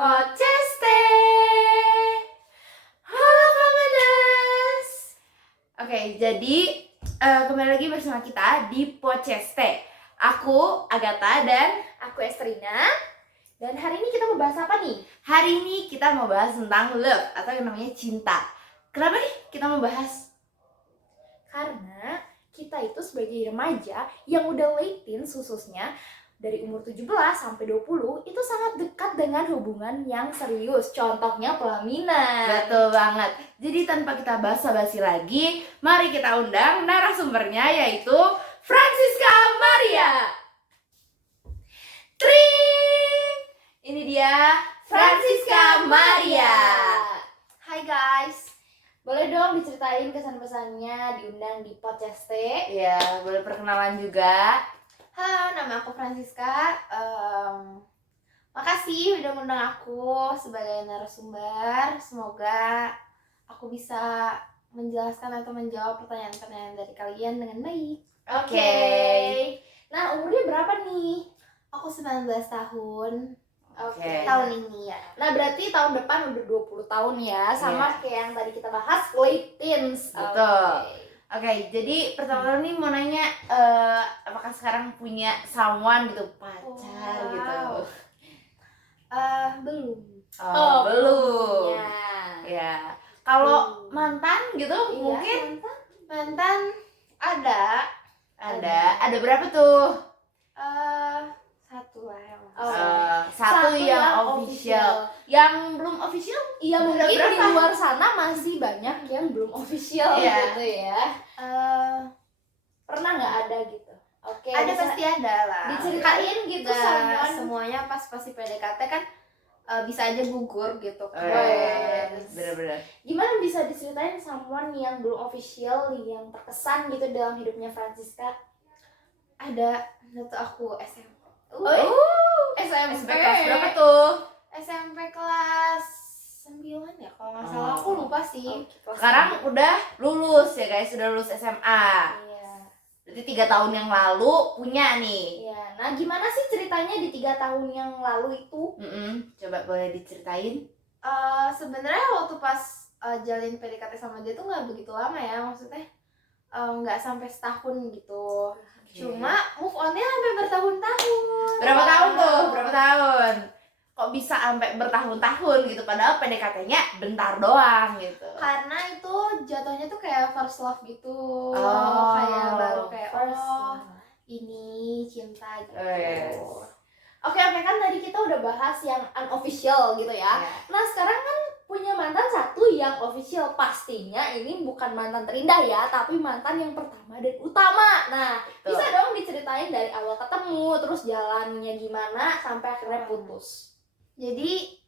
Podcast. Halo Komandas. Oke, jadi kembali lagi bersama kita di Podcast. Aku Agatha dan aku Estrina. Dan hari ini kita mau bahas apa nih? Hari ini kita mau bahas tentang love atau yang namanya cinta. Kenapa nih kita mau bahas? Karena kita itu sebagai remaja yang udah late teens khususnya dari umur 17 sampai 20 itu sangat dekat dengan hubungan yang serius. Contohnya pelaminan. Betul banget. Jadi tanpa kita basa-basi lagi, mari kita undang narasumbernya yaitu Francisca Maria. Tring! Ini dia Francisca Maria. Hai guys. Boleh dong diceritain kesan-pesannya diundang di Podcast. Ya, boleh perkenalan juga. Halo, nama aku Francisca. Makasih udah ngundang aku sebagai narasumber. Semoga aku bisa menjelaskan atau menjawab pertanyaan-pertanyaan dari kalian dengan baik. Oke. Nah, umurnya berapa nih? Aku 19 tahun. Oke. Tahun ini ya. Nah, berarti tahun depan udah 20 tahun ya. Sama kayak yang tadi kita bahas, late teens. Betul. Oke, jadi pertama nih mau nanya, apakah sekarang punya someone gitu, pacar gitu? Belum. Belum. Ya. Kalau Belum. mantan gitu mungkin mantan ada. Ada berapa tuh? Satu lah yang Satu yang official. Yang belum official? Iya, Ada mungkin di berapa? luar sana masih banyak yang belum official Iya. gitu ya. Pernah nggak ada gitu? Oke. Ada, bisa pasti ada lah. diceritain gitu Nggak sama semuanya pas PDKT kan bisa aja gugur gitu. Bener-bener. Gimana bisa diceritain someone yang belum official yang terkesan gitu dalam hidupnya Francisca? Ada satu aku SMP. SMP kelas berapa tuh? SMP kelas 9 ya kalau nggak salah. Aku lupa sih. Sekarang udah lulus ya guys, sudah lulus SMA. Iya. Jadi 3 tahun yang lalu punya nih. Iya. Nah, gimana sih ceritanya di 3 tahun yang lalu itu? Coba boleh diceritain? Sebenarnya waktu pas jalin PDKT sama dia tuh nggak begitu lama ya, maksudnya nggak sampai setahun gitu. Cuma move on-nya sampai bertahun-tahun. Berapa tahun tuh? Berapa tahun? Kok bisa sampai bertahun-tahun gitu? Padahal PDKT-nya bentar doang gitu. Karena itu jatuhnya tuh kayak first love gitu. Oh. Kayak baru kayak First oh love. ini cinta gitu. Yes. Oke, kan tadi kita udah bahas yang unofficial gitu ya. Ya. Nah, sekarang kan punya mantan satu yang official. Pastinya ini bukan mantan terindah ya, tapi mantan yang pertama dan utama. Nah, Betul. bisa dong diceritain dari awal ketemu, terus jalannya gimana sampai akhirnya putus. Jadi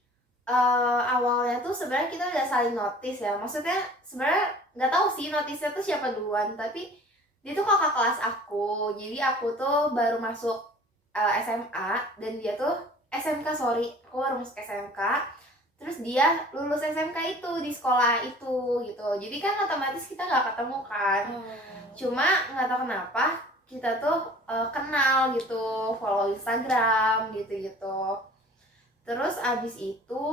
awalnya tuh sebenarnya kita udah saling notice ya. Maksudnya sebenarnya nggak tahu sih notisnya tuh siapa duluan, tapi dia tuh kakak kelas aku. Jadi aku tuh baru masuk SMA dan dia tuh SMK, aku baru masuk SMK. Terus dia lulus SMK itu di sekolah itu gitu. Jadi kan otomatis kita nggak ketemu kan. Cuma nggak tahu kenapa kita tuh kenal gitu, follow Instagram gitu. Terus abis itu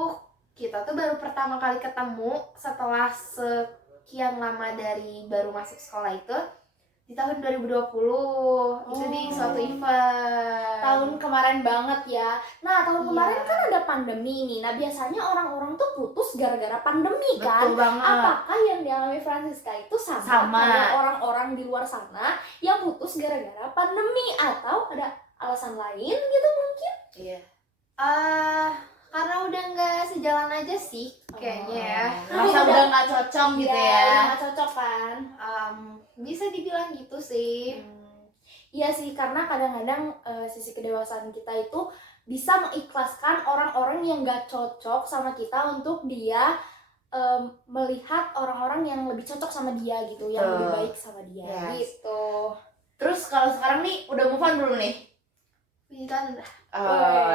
kita tuh baru pertama kali ketemu setelah sekian lama dari baru masuk sekolah itu di tahun 2020. Itu di suatu event. Tahun kemarin banget ya. Nah, tahun kemarin kan ada pandemi nih. Nah, biasanya orang-orang tuh putus gara-gara pandemi kan. Betul banget. Apakah yang dialami Francisca itu sama dengan orang-orang di luar sana yang putus gara-gara pandemi, atau ada alasan lain gitu mungkin? Iya. Karena udah nggak sejalan aja sih kayaknya ya. Masa udah nggak cocok gitu Iya, ya? udah nggak cocok kan? Bisa dibilang gitu sih. Iya sih, karena kadang-kadang sisi kedewasaan kita itu bisa mengikhlaskan orang-orang yang gak cocok sama kita untuk dia melihat orang-orang yang lebih cocok sama dia gitu, yang lebih baik sama dia. Yes. Gitu. Terus kalau sekarang nih udah move on belum nih? Kan udah.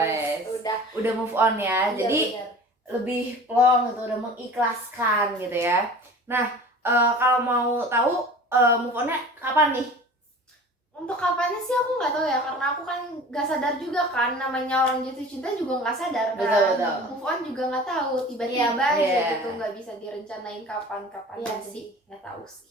Yes. Udah. Udah move on ya. Iya, Jadi benar. lebih plong gitu, udah mengikhlaskan gitu ya. Nah, kalau mau tahu move on-nya kapan nih? Untuk kapannya sih aku nggak tahu ya, karena aku kan nggak sadar juga kan, namanya orang jatuh cinta juga nggak sadar kan. Betul. Move on juga nggak tahu, tiba-tiba aja Iya. gitu, nggak bisa direncanain kapan Iya sih, nggak tahu sih.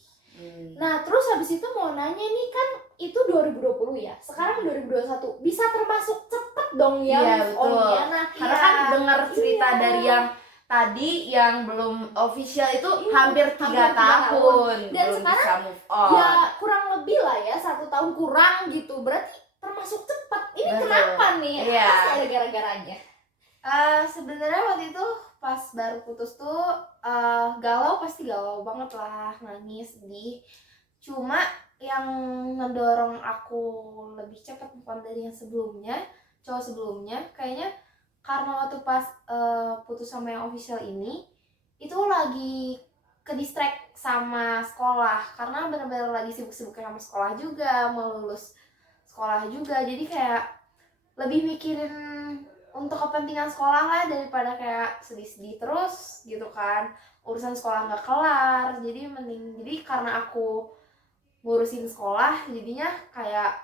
Nah, terus habis itu mau nanya nih, kan itu 2020 ya. Sekarang 2021. Bisa termasuk cepet dong ya Iya, move on betul. ya. Nah, Karena kan dengar cerita Iya. dari yang tadi yang belum official itu Iya, hampir 3 hampir 3 tahun Dan belum sekarang bisa move on. ya kurang lebih lah ya 1 tahun kurang gitu. Berarti termasuk cepet. Ini Betul. kenapa nih? Iya. Pasti ada gara-garanya. Sebenarnya waktu itu pas baru putus tuh galau, pasti galau banget lah, nangis, sedih. Cuma yang ngedorong aku lebih cepat move on dari yang sebelumnya, cowok sebelumnya, kayaknya karena waktu pas putus sama yang official ini itu lagi ke distract sama sekolah, karena benar-benar lagi sibuk-sibuknya sama sekolah juga, mau lulus sekolah juga, jadi kayak lebih mikirin untuk kepentingan sekolah lah daripada kayak sedih-sedih terus gitu kan, urusan sekolah nggak kelar. Jadi karena aku ngurusin sekolah, jadinya kayak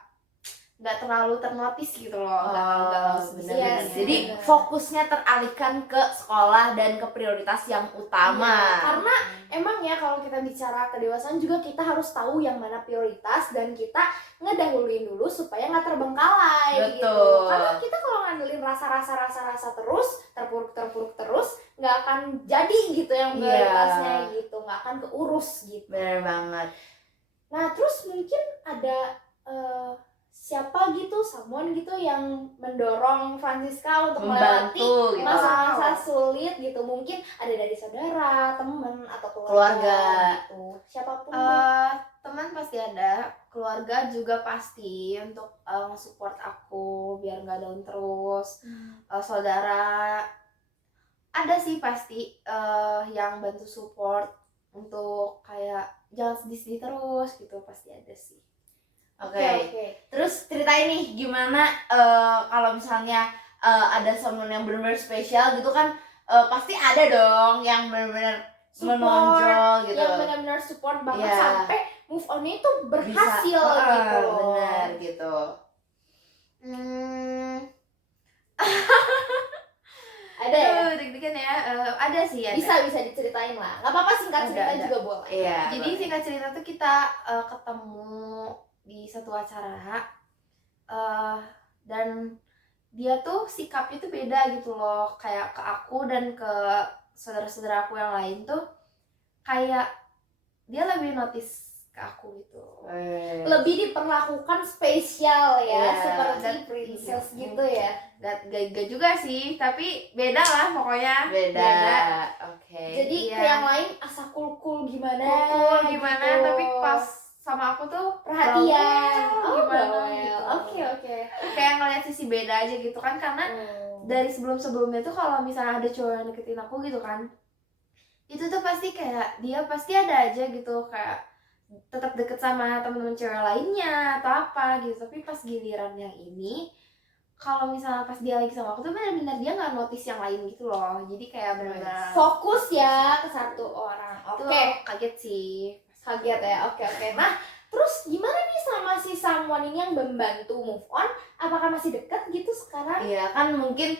nggak terlalu ternotis gitu loh, nggak galau sedih. Iya benar. sih, Jadi benar. fokusnya teralihkan ke sekolah dan ke prioritas yang utama. Iya, karena emang ya kalau kita bicara kedewasaan juga kita harus tahu yang mana prioritas dan kita ngedahuluin dulu supaya nggak terbengkalai gitu. Betul. Karena kita kalau ngandelin rasa terus, terpuruk terus, nggak akan jadi gitu yang Iya. prioritasnya gitu, nggak akan keurus gitu. Benar banget. Nah, terus mungkin ada siapa gitu, someone gitu yang mendorong Francisca untuk melewati Membantu gitu. masa-masa sulit gitu. Mungkin ada dari saudara, teman, atau Keluarga. gitu. Siapapun deh. Teman pasti ada, keluarga juga pasti untuk support aku biar nggak down terus. Saudara ada sih pasti yang bantu support untuk kayak jangan sedih-sedih terus gitu, pasti ada sih. Oke. Terus ceritain nih gimana kalau misalnya ada someone yang benar-benar spesial gitu kan, pasti ada dong yang benar-benar Support, menonjol gitu. yang benar-benar support banget Iya. sampai move on-nya itu berhasil Bisa, gitu loh. benar gitu. Ada ya? Deg-degan ya. Ada sih, ada. Bisa diceritain lah. Nggak apa-apa, singkat cerita Ada. juga boleh. Iya. Jadi singkat cerita tuh kita ketemu di satu acara, dan dia tuh sikapnya tuh beda gitu loh, kayak ke aku dan ke saudara-saudara aku yang lain tuh kayak dia lebih notice ke aku gitu. Lebih diperlakukan spesial ya, Iya, seperti dan princess iya. gitu ya. Gak juga sih, tapi beda lah pokoknya. Beda. Oke. Jadi Iya. ke yang lain asa cool gimana? Cool gimana, gitu. tapi pas sama aku tuh perhatian. bawel gimana bawel. gitu. Oke. Kayak ngeliat sisi beda aja gitu kan, karena dari sebelumnya tuh kalau misalnya ada cowok yang deketin aku gitu kan, itu tuh pasti kayak dia pasti ada aja gitu kayak tetap deket sama teman-teman cewek lainnya atau apa gitu. Tapi pas giliran yang ini, kalau misalnya pas dia lagi sama aku tuh benar-benar dia nggak notice yang lain gitu loh. Jadi kayak benar-benar Fokus ya ke satu orang. tuh Oke. kaget sih. Kaget ya. Oke. Nah, terus gimana nih sama si someone ini yang membantu move on? Apakah masih dekat gitu sekarang? Iya kan mungkin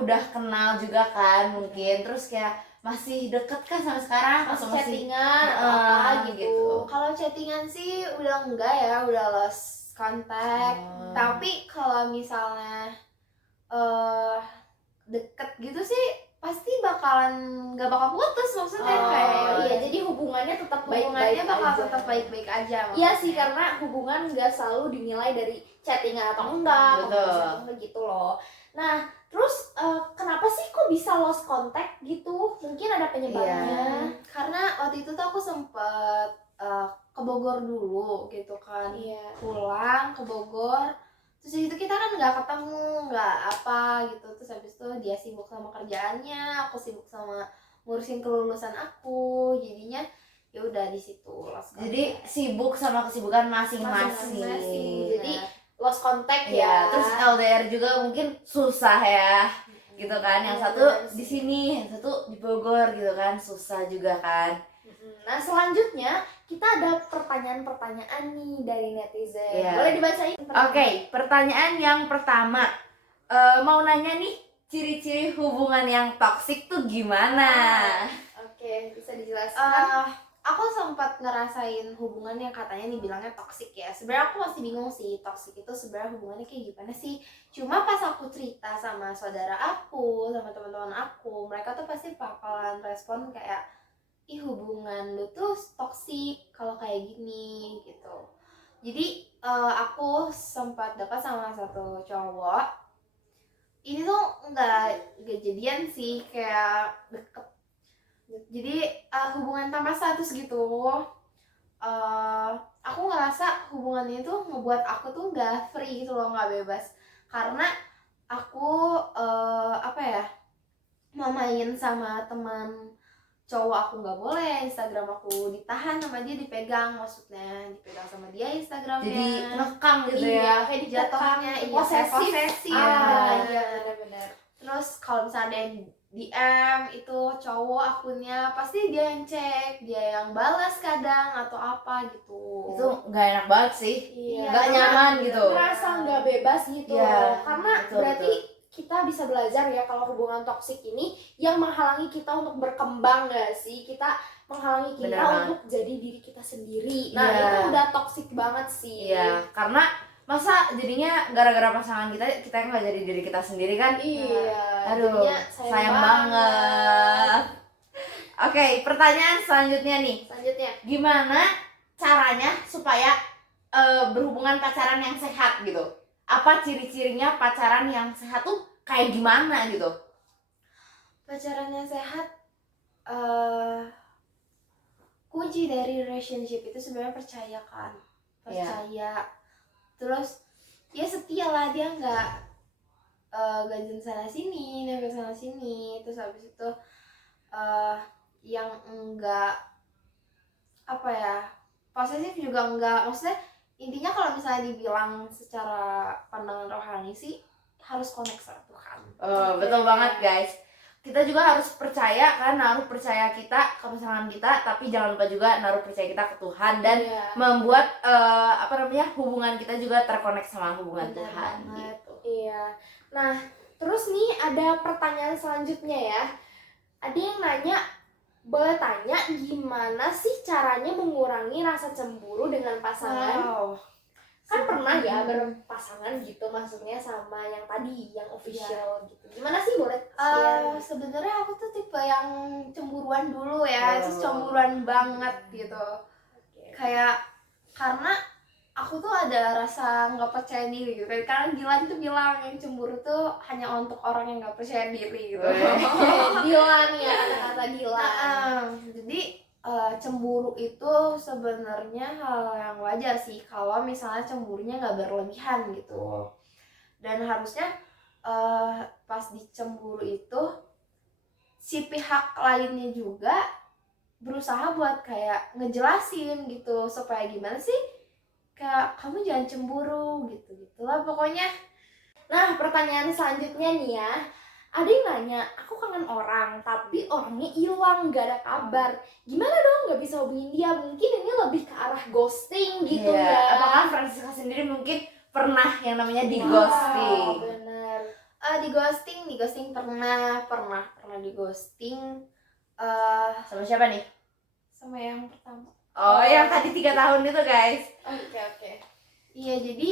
udah kenal juga kan mungkin, terus kayak masih deket kan sampai sekarang atau masih chattingan atau apa gitu. Kalau chattingan sih udah enggak ya, udah lost contact. Tapi kalau misalnya deket gitu sih pasti nggak bakal putus, maksudnya kayak iya, jadi hubungannya tetap hubungannya baik-baik bakal aja. tetap baik-baik aja. Iya sih, karena hubungan nggak selalu dinilai dari chattingan atau enggak, Betul. komunikasi atau enggak gitu loh. Nah, terus kenapa sih kok bisa lost contact gitu? Mungkin ada penyebabnya. Karena waktu itu tuh aku sempet ke Bogor dulu gitu kan. Iya. Pulang ke Bogor, terus di situ kita kan nggak ketemu, nggak apa gitu. Terus habis itu dia sibuk sama kerjaannya, aku sibuk sama ngurusin kelulusan aku, jadinya ya udah di situ lost contact. Jadi sibuk sama kesibukan Masing-masing. masing-masing. Jadi lost contact ya, ya. terus LDR juga mungkin susah ya, gitu kan. Yang satu Benar di sih. sini, yang satu di Bogor gitu kan, susah juga kan. Nah selanjutnya kita ada pertanyaan-pertanyaan nih dari netizen. Iya. Boleh dibacain? Oke, pertanyaan yang pertama. Mau nanya nih, ciri-ciri hubungan yang toksik tuh gimana? Oke, bisa dijelaskan? Aku sempat ngerasain hubungan yang katanya dibilangnya toksik ya. Sebenarnya aku masih bingung sih, toksik itu sebenarnya hubungannya kayak gimana sih. Cuma pas aku cerita sama saudara aku, sama teman-teman aku, mereka tuh pasti bakalan respon kayak, ih hubungan lu tuh toksik kalau kayak gini gitu. Jadi aku sempat dapat sama satu cowok. Ini tuh nggak jadian sih, kayak deket. Jadi hubungan tanpa status gitu. Aku ngerasa hubungan itu ngebuat aku tuh nggak free gitu loh, nggak bebas. Karena aku apa ya, mau main sama teman cowok aku nggak boleh, Instagram aku ditahan sama dia, dipegang, maksudnya dipegang sama dia Instagramnya. Jadi ngekang gitu Iya, ya. kayak jatuhnya dikekang, iya, kayak posesif. posesif. Iya benar-benar. Terus kalau misalnya ada yang DM itu cowok akunnya, pasti dia yang cek, dia yang balas kadang atau apa gitu. Itu nggak enak banget sih. Iya. Nggak nyaman gitu. Ngerasa nggak bebas gitu. Iya, Karena betul, berarti kita bisa belajar ya kalau hubungan toksik ini yang menghalangi kita untuk berkembang nggak sih? Kita menghalangi kita Bener banget. untuk jadi diri kita sendiri. Nah Iya. itu udah toksik banget sih. Iya, karena masa jadinya gara-gara pasangan kita nggak jadi diri kita sendiri kan? Iya. Aduh, jadinya sayang banget. Oke, pertanyaan selanjutnya nih. Selanjutnya. Gimana caranya supaya berhubungan pacaran yang sehat gitu? Apa ciri-cirinya pacaran yang sehat tuh kayak gimana gitu? Pacaran yang sehat, kunci dari relationship itu sebenarnya percaya kan, percaya. Terus ya setia lah, dia nggak ganjen sana sini, nempel sana sini. Terus habis itu yang enggak apa ya, posesif juga enggak. Maksudnya intinya kalau misalnya dibilang secara pandangan rohani sih harus connect sama Tuhan. Betul banget guys. Kita juga harus percaya kan, naruh percaya kita ke pasangan kita, tapi jangan lupa juga naruh percaya kita ke Tuhan dan Iya. membuat hubungan kita juga terkonek sama hubungan Benar Tuhan banget. gitu. Iya. Nah, terus nih ada pertanyaan selanjutnya ya. Ada yang nanya, boleh tanya gimana sih caranya mengurangi rasa cemburu dengan pasangan? Wow. Kan pernah ya berpasangan gitu, maksudnya sama yang tadi, yang official gitu. Gimana sih, boleh share? Sebenarnya aku tuh tipe yang cemburuan dulu ya, terus cemburuan banget gitu. Kayak karena aku tuh ada rasa nggak percaya diri gitu. Karena Dilan tuh bilang yang cemburu tuh hanya untuk orang yang nggak percaya diri gitu. Dilan ya, kata-kata Dilan. Jadi cemburu itu sebenarnya hal yang wajar sih kalau misalnya cemburunya nggak berlebihan gitu. Dan harusnya pas dicemburu itu si pihak lainnya juga berusaha buat kayak ngejelasin gitu, supaya gimana sih, kayak kamu jangan cemburu gitu gitulah pokoknya. Nah, pertanyaan selanjutnya nih ya. Ada yang nanya, aku kangen orang, tapi orangnya hilang, gak ada kabar. Gimana dong gak bisa hubungin dia? Mungkin ini lebih ke arah ghosting gitu ya. Apakah Francisca sendiri mungkin pernah yang namanya di Wow, ghosting? bener. Di ghosting pernah di ghosting Sama siapa nih? sama yang pertama. Oh, yang tadi 3 tahun itu guys. Oke. Iya, jadi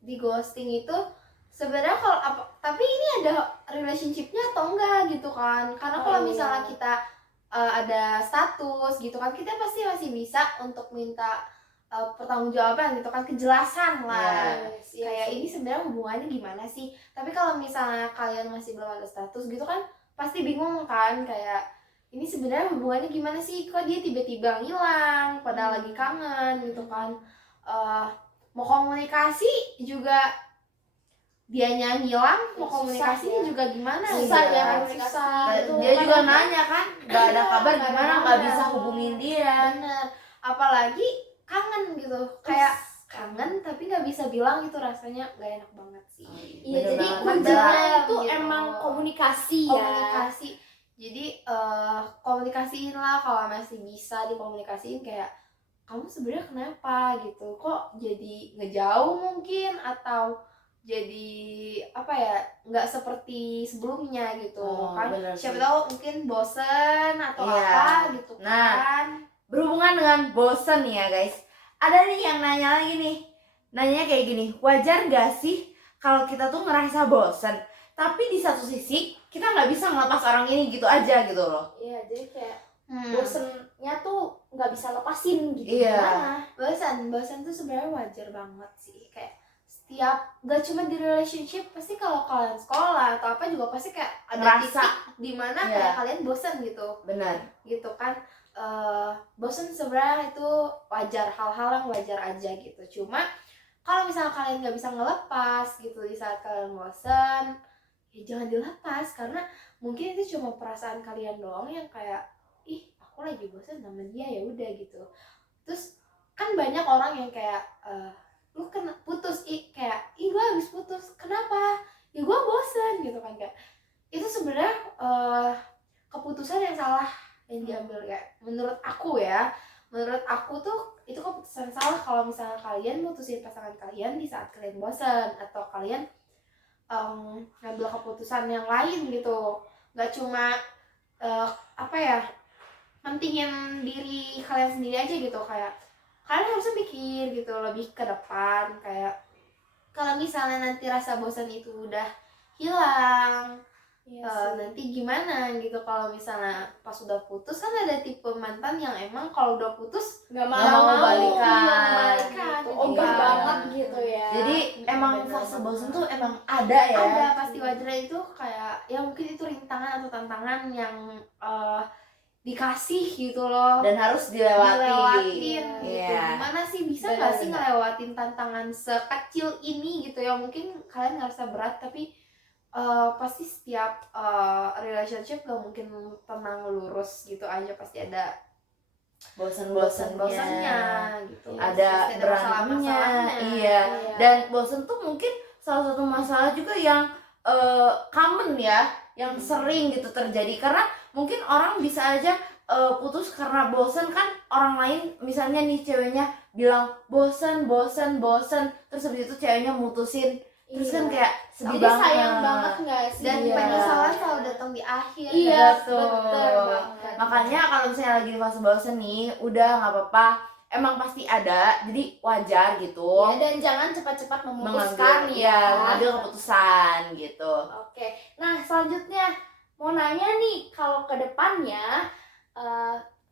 di ghosting itu sebenarnya kalau tapi ini ada relationship-nya atau enggak gitu kan? Karena kalau misalnya kita ada status gitu kan, kita pasti masih bisa untuk minta pertanggungjawaban gitu kan, kejelasan lah. Yes, Kayak ini sebenarnya hubungannya gimana sih? Tapi kalau misalnya kalian masih belum ada status gitu kan, pasti bingung kan, kayak ini sebenarnya hubungannya gimana sih? Kok dia tiba-tiba ngilang padahal lagi kangen gitu kan? Mau komunikasi juga dianya ngilang, mau komunikasinya ya. juga gimana? Susah gitu ya kan? komunikasi. Susah. Dia juga nanya kan, gak ada kabar nggak ada gimana, kabar. gak bisa hubungin dia. Bener, apalagi kangen gitu, kayak kangen tapi nggak bisa bilang, itu rasanya nggak enak banget sih. Iya, Bener jadi banget. kuncinya Mendem itu gitu. emang komunikasi ya. Komunikasi Jadi komunikasiin lah kalau masih bisa dikomunikasiin, kayak kamu sebenarnya kenapa gitu, kok jadi ngejauh mungkin, atau jadi apa ya, nggak seperti sebelumnya gitu. Kan bener siapa sih. tahu mungkin bosen atau Iya. apa gitu Nah, kan. berhubungan dengan bosen nih ya guys, ada nih yang nanya lagi nih, nanya kayak gini, wajar gak sih kalau kita tuh ngerasa bosen tapi di satu sisi kita nggak bisa ngelepas orang ini gitu aja gitu loh. Iya, jadi kayak Hmm. bosennya tuh nggak bisa lepasin gitu. Iya. Gimana? bosan tuh sebenarnya wajar banget sih. Kayak setiap, gak cuma di relationship, pasti kalau kalian sekolah atau apa juga pasti kayak ada Ngerasa. titik dimana Iya. kayak kalian bosan gitu. Benar. Gitu kan. Bosan sebenarnya itu wajar, hal-hal yang wajar aja gitu. Cuma kalau misalnya kalian nggak bisa ngelepas gitu di saat kalian bosan, ya jangan dilepas, karena mungkin itu cuma perasaan kalian doang yang kayak, ih aku lagi bosan sama dia, ya udah gitu. Terus kan banyak orang yang kayak lu kena putus, kayak ih gue habis putus, kenapa, ya gue bosan gitu kan. Kayak itu sebenarnya keputusan yang salah yang diambil, ya menurut aku ya. Menurut aku tuh itu keputusan salah kalau misalnya kalian mutusin pasangan kalian di saat kalian bosan, atau kalian ngambil keputusan yang lain gitu. Nggak cuma apa ya, mentingin diri kalian sendiri aja gitu. Kayak kalian harusnya mikir gitu lebih ke depan, kayak kalau misalnya nanti rasa bosan itu udah hilang, nanti gimana gitu. Kalau misalnya pas udah putus, kan ada tipe mantan yang emang kalau udah putus nggak Nggak mau balikan. gitu. Iya. Ogah banget gitu ya. Jadi emang bener fase banget. bosen tuh emang ada ya. Ada pasti, wajar itu. Kayak ya mungkin itu rintangan atau tantangan yang dikasih gitu loh, Dan harus dilewatin. dilewatin gitu. Iya. Gimana sih bisa Benar, nggak sih benar. ngelewatin tantangan sekecil ini gitu ya. Mungkin kalian ngerasa berat, tapi pasti setiap relationship gak mungkin tenang lurus gitu aja, pasti ada bosan-bosannya gitu. Ada Pasti berantemnya. masalah-masalahnya. Iya. Dan bosen tuh mungkin salah satu masalah juga yang common ya, yang sering gitu terjadi. Karena mungkin orang bisa aja putus karena bosen kan. Orang lain misalnya nih ceweknya bilang bosen, terus habis itu ceweknya mutusin. Terus kan kayak sedih jadi banget. sayang banget nggak sih? Dan Iya. penyesalan selalu datang di akhir. Iya, Betul. bener banget. Makanya kalau misalnya lagi di fase bosen nih, udah nggak apa-apa. Emang pasti ada, jadi wajar gitu. Ya, dan jangan cepat-cepat memutuskan mengambil keputusan gitu. Oke, nah selanjutnya mau nanya nih, kalau ke depannya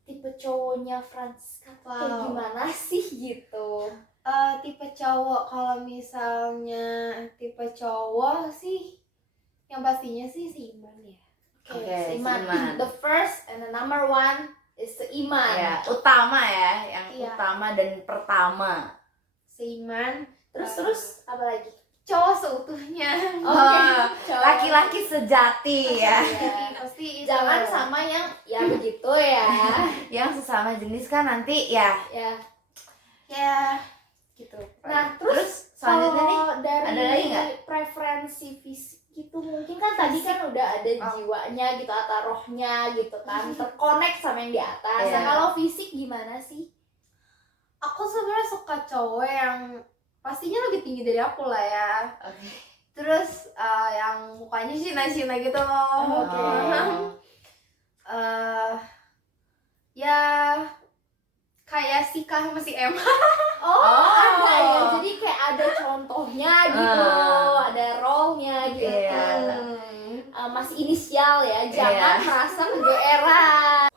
tipe cowoknya Francisca tuh kayak Wow. gimana sih gitu? Tipe cowok, kalau misalnya tipe cowok sih yang pastinya sih seiman ya. Oke, Oke, seiman. seiman. The first and the number one is seiman. Ya, utama ya, yang Iya. utama dan pertama. Seiman, Terus apa lagi? cowok seutuhnya. Cowok. Laki-laki sejati ya. Iya. Pasti itu. Jangan sama yang ya begitu ya. Yang sesama jenis kan nanti ya. Ya gitu. Nah, terus selanjutnya nih kalau dari ada lagi nggak? preferensi fisik gitu, mungkin kan tadi kan udah ada jiwanya gitu atau rohnya gitu kan, terkonek sama yang di atas. Iya. Nah, kalau fisik gimana sih? Aku sebenarnya suka cowok yang pastinya lebih tinggi dari aku lah ya. Oke. Terus yang mukanya Cina-Cina gitu. Oke. Ya kayak si Kah sama si Emma. Ada ya, jadi kayak ada contohnya gitu, ada role-nya gitu. Iya. Masih inisial ya, jangan Iya. merasa kegeeran.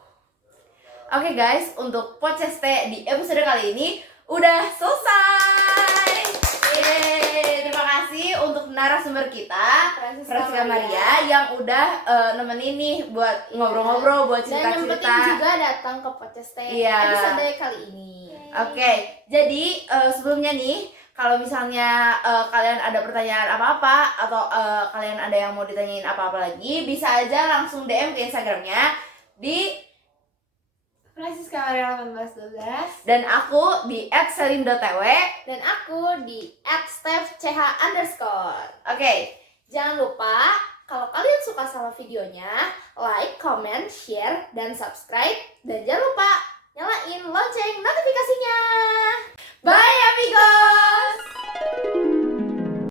Oke guys, untuk podcast di episode kali ini udah selesai. Yeay, terima kasih untuk narasumber kita Francisca Maria yang udah nemenin nih buat ngobrol-ngobrol, buat Dan yang penting cerita-cerita. juga datang ke podcast Iya. episode kali ini. Oke, jadi sebelumnya nih, kalau misalnya kalian ada pertanyaan apa-apa atau kalian ada yang mau ditanyain apa-apa lagi, bisa aja langsung DM ke Instagramnya di Francisca Maria 1812. dan aku di @selin.tw. Dan aku di @steph_ch_. Oke, Jangan lupa Kalau kalian suka sama videonya, like, comment, share, dan subscribe. Dan